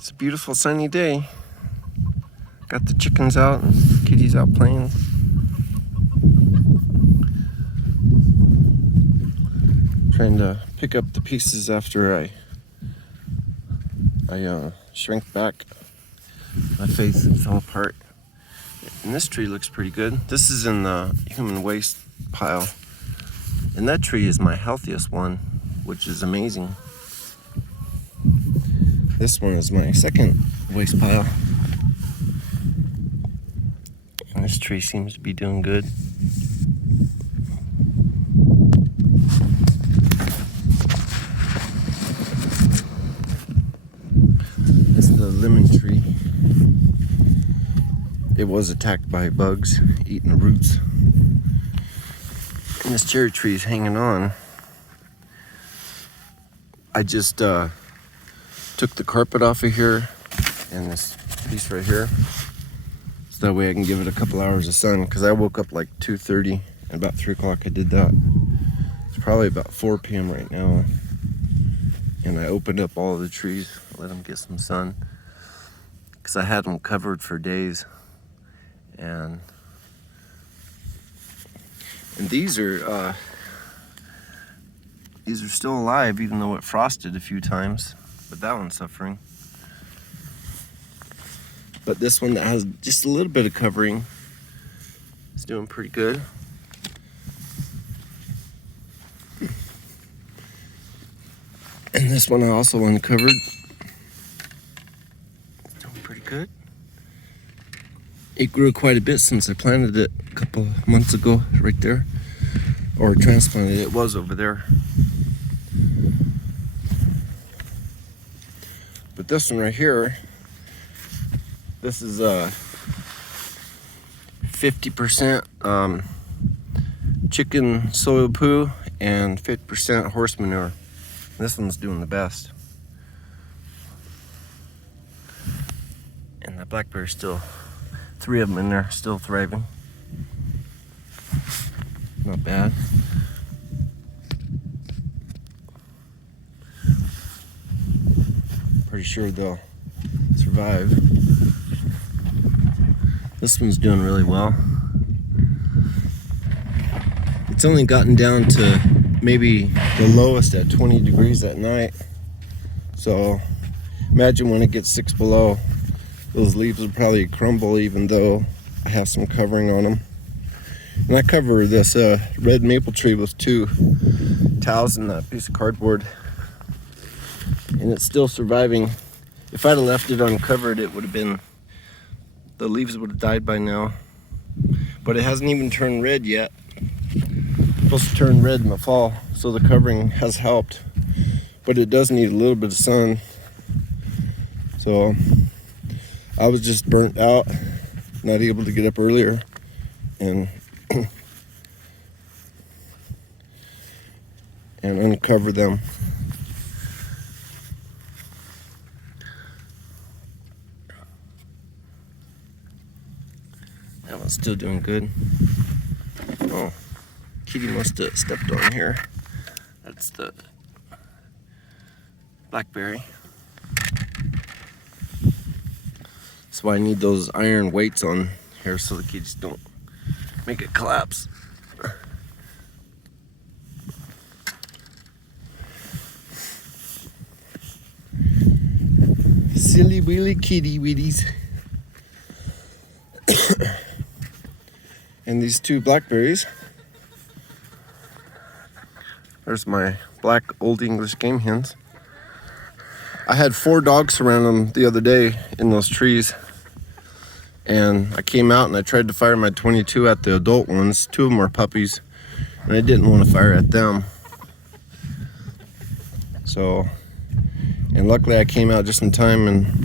It's a beautiful sunny day. Got the chickens out and kitties out playing. Trying to pick up the pieces after I shrank back. My face fell apart. And this tree looks pretty good. This is in the human waste pile. And that tree is my healthiest one, which is amazing. This one is my second waste pile. And this tree seems to be doing good. It's the lemon tree. It was attacked by bugs, eating the roots. And this cherry tree is hanging on. I just took the carpet off of here and this piece right here, so that way I can give it a couple hours of sun, because I woke up like 2:30 and about 3 o'clock I did that. It's probably about 4 p.m. right now, and I opened up all of the trees, let them get some sun, because I had them covered for days. And these are still alive, even though it frosted a few times. But that one's suffering. But this one that has just a little bit of covering is doing pretty good. And this one I also uncovered. It's doing pretty good. It grew quite a bit since I planted it a couple months ago, right there. Or transplanted it. It was over there. But this one right here, this is 50% chicken soil poo and 50% horse manure. This one's doing the best. And the blackberry's still, 3 of them in there, still thriving. Not bad. Pretty sure they'll survive. This one's doing really well. It's only gotten down to maybe the lowest at 20 degrees at night. So imagine when it gets 6 below, those leaves will probably crumble, even though I have some covering on them. And I cover this red maple tree with 2 towels and that piece of cardboard. And it's still surviving. If I'd have left it uncovered, it would have been, the leaves would have died by now. But it hasn't even turned red yet. It's supposed to turn red in the fall, so the covering has helped. But it does need a little bit of sun. So I was just burnt out, not able to get up earlier and uncover them. That one's still doing good. Oh, kitty must have stepped on here. That's the blackberry. That's why I need those iron weights on here so the kitties don't make it collapse. Silly willy kitty witties. And these 2 blackberries. There's my black Old English game hens. I had 4 dogs surround them the other day in those trees. And I came out and I tried to fire my 22 at the adult ones. 2 of them are puppies. And I didn't want to fire at them. So, and luckily I came out just in time and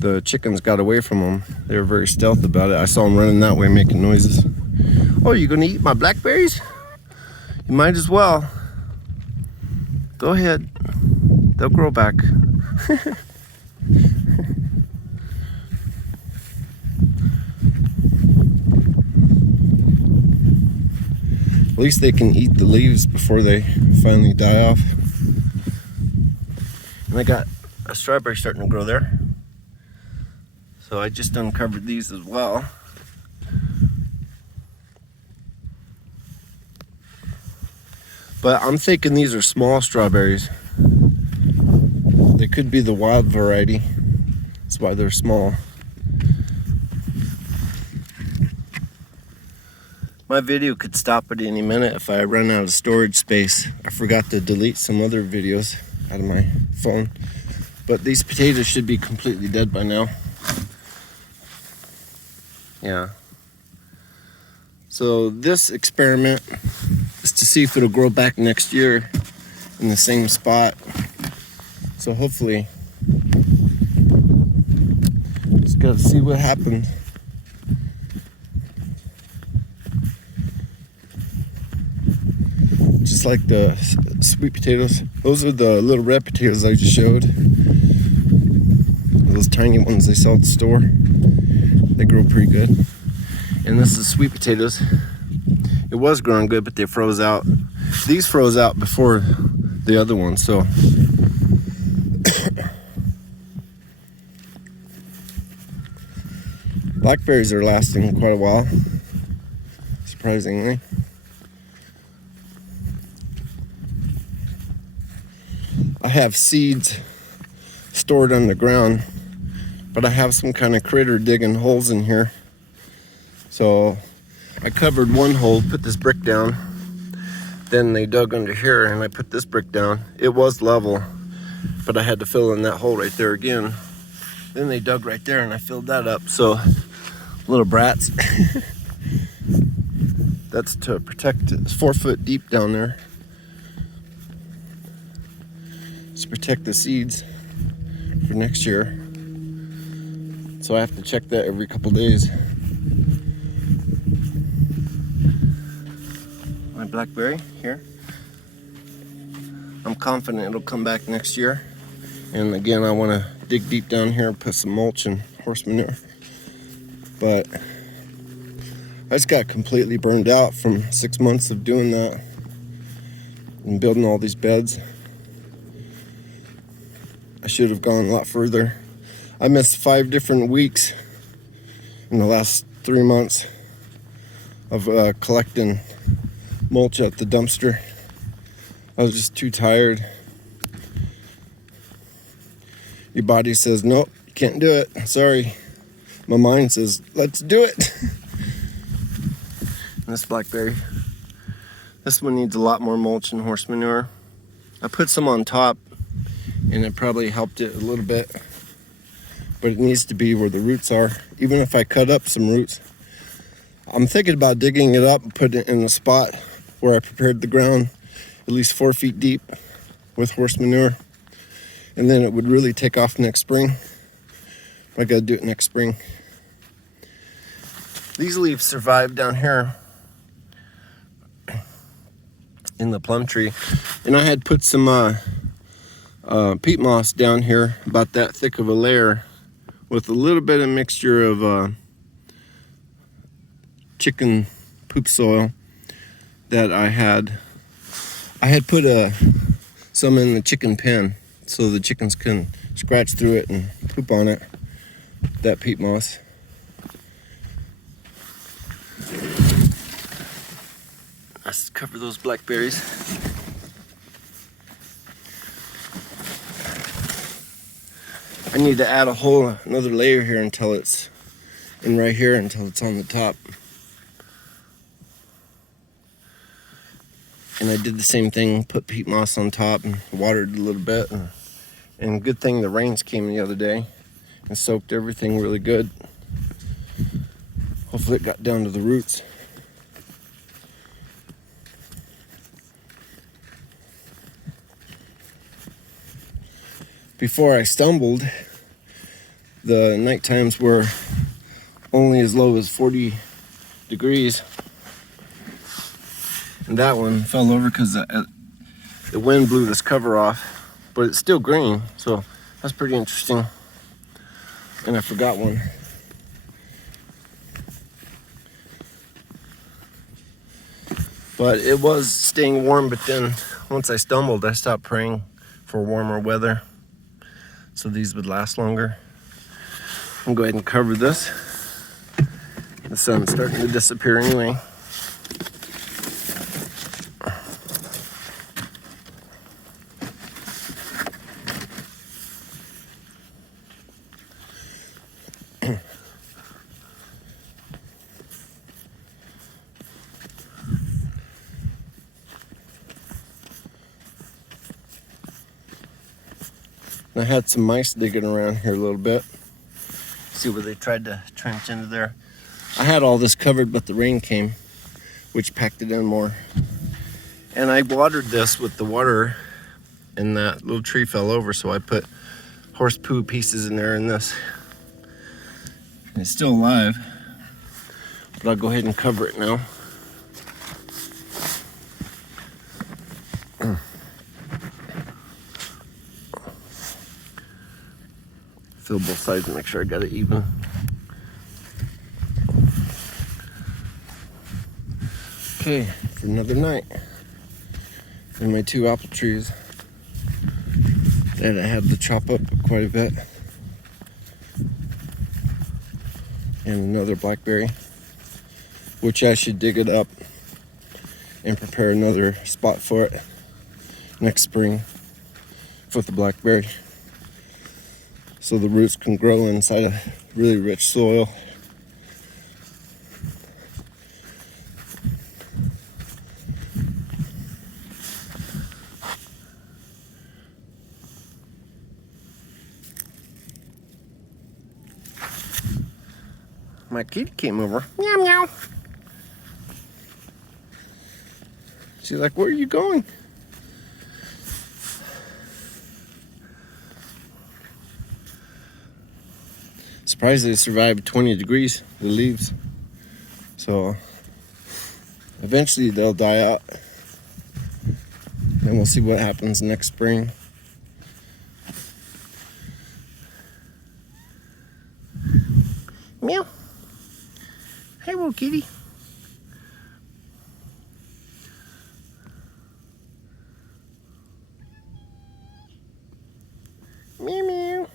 the chickens got away from them. They were very stealth about it. I saw them running that way making noises. Oh, you gonna eat my blackberries? You might as well. Go ahead. They'll grow back. At least they can eat the leaves before they finally die off. And I got a strawberry starting to grow there. So I just uncovered these as well. But I'm thinking these are small strawberries. They could be the wild variety. That's why they're small. My video could stop at any minute if I run out of storage space. I forgot to delete some other videos out of my phone. But these potatoes should be completely dead by now. Yeah. So this experiment is to see if it'll grow back next year in the same spot. So hopefully, just gotta see what happens. Just like the sweet potatoes. Those are the little red potatoes I just showed. Those tiny ones they sell at the store. They grow pretty good. And this is sweet potatoes. It was growing good, but they froze out. These froze out before the other ones, so. Blackberries are lasting quite a while, surprisingly. I have seeds stored underground, but I have some kind of critter digging holes in here. So I covered one hole, put this brick down, then they dug under here and I put this brick down. It was level, but I had to fill in that hole right there again. Then they dug right there and I filled that up. So little brats. That's to protect, it's 4 foot deep down there. To protect the seeds for next year. So I have to check that every couple days. My blackberry here. I'm confident it'll come back next year. And again, I want to dig deep down here and put some mulch and horse manure. But I just got completely burned out from 6 months of doing that and building all these beds. I should have gone a lot further. I missed 5 different weeks in the last 3 months of collecting mulch at the dumpster. I was just too tired. Your body says, nope, you can't do it. Sorry. My mind says, let's do it. And this blackberry. This one needs a lot more mulch and horse manure. I put some on top and it probably helped it a little bit. But it needs to be where the roots are. Even if I cut up some roots. I'm thinking about digging it up and putting it in a spot where I prepared the ground at least 4 feet deep with horse manure. And then it would really take off next spring. I gotta do it next spring. These leaves survived down here in the plum tree. And I had put some peat moss down here, about that thick of a layer, with a little bit of mixture of chicken poop soil that I had put some in the chicken pen so the chickens can scratch through it and poop on it, that peat moss. Let's cover those blackberries. I need to add another layer here until it's in right here until it's on the top. And I did the same thing, put peat moss on top and watered a little bit. And good thing the rains came the other day and soaked everything really good. Hopefully it got down to the roots. Before I stumbled, the night times were only as low as 40 degrees. And that one fell over because the wind blew this cover off, but it's still green, so that's pretty interesting. And I forgot one. But it was staying warm, but then once I stumbled, I stopped praying for warmer weather. so these would last longer. I'll go ahead and cover this. The sun's starting to disappear anyway. I had some mice digging around here a little bit. See where they tried to trench into there. I had all this covered, but the rain came, which packed it in more. And I watered this with the water, and that little tree fell over, so I put horse poo pieces in there in this. And it's still alive, but I'll go ahead and cover it now. Fill both sides and make sure I got it even. Okay, for another night. And my 2 apple trees that I had to chop up quite a bit. And another blackberry, which I should dig it up and prepare another spot for it next spring for the blackberry, so the roots can grow inside a really rich soil. My kitty came over. Meow meow. She's like, where are you going? Surprised they survived 20 degrees, the leaves. So eventually they'll die out. And we'll see what happens next spring. Meow. Hey, little kitty. Meow meow.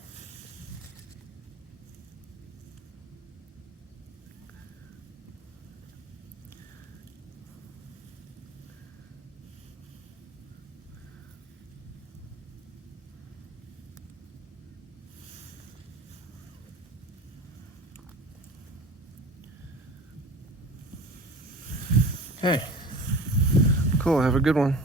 Okay. Cool. Have a good one.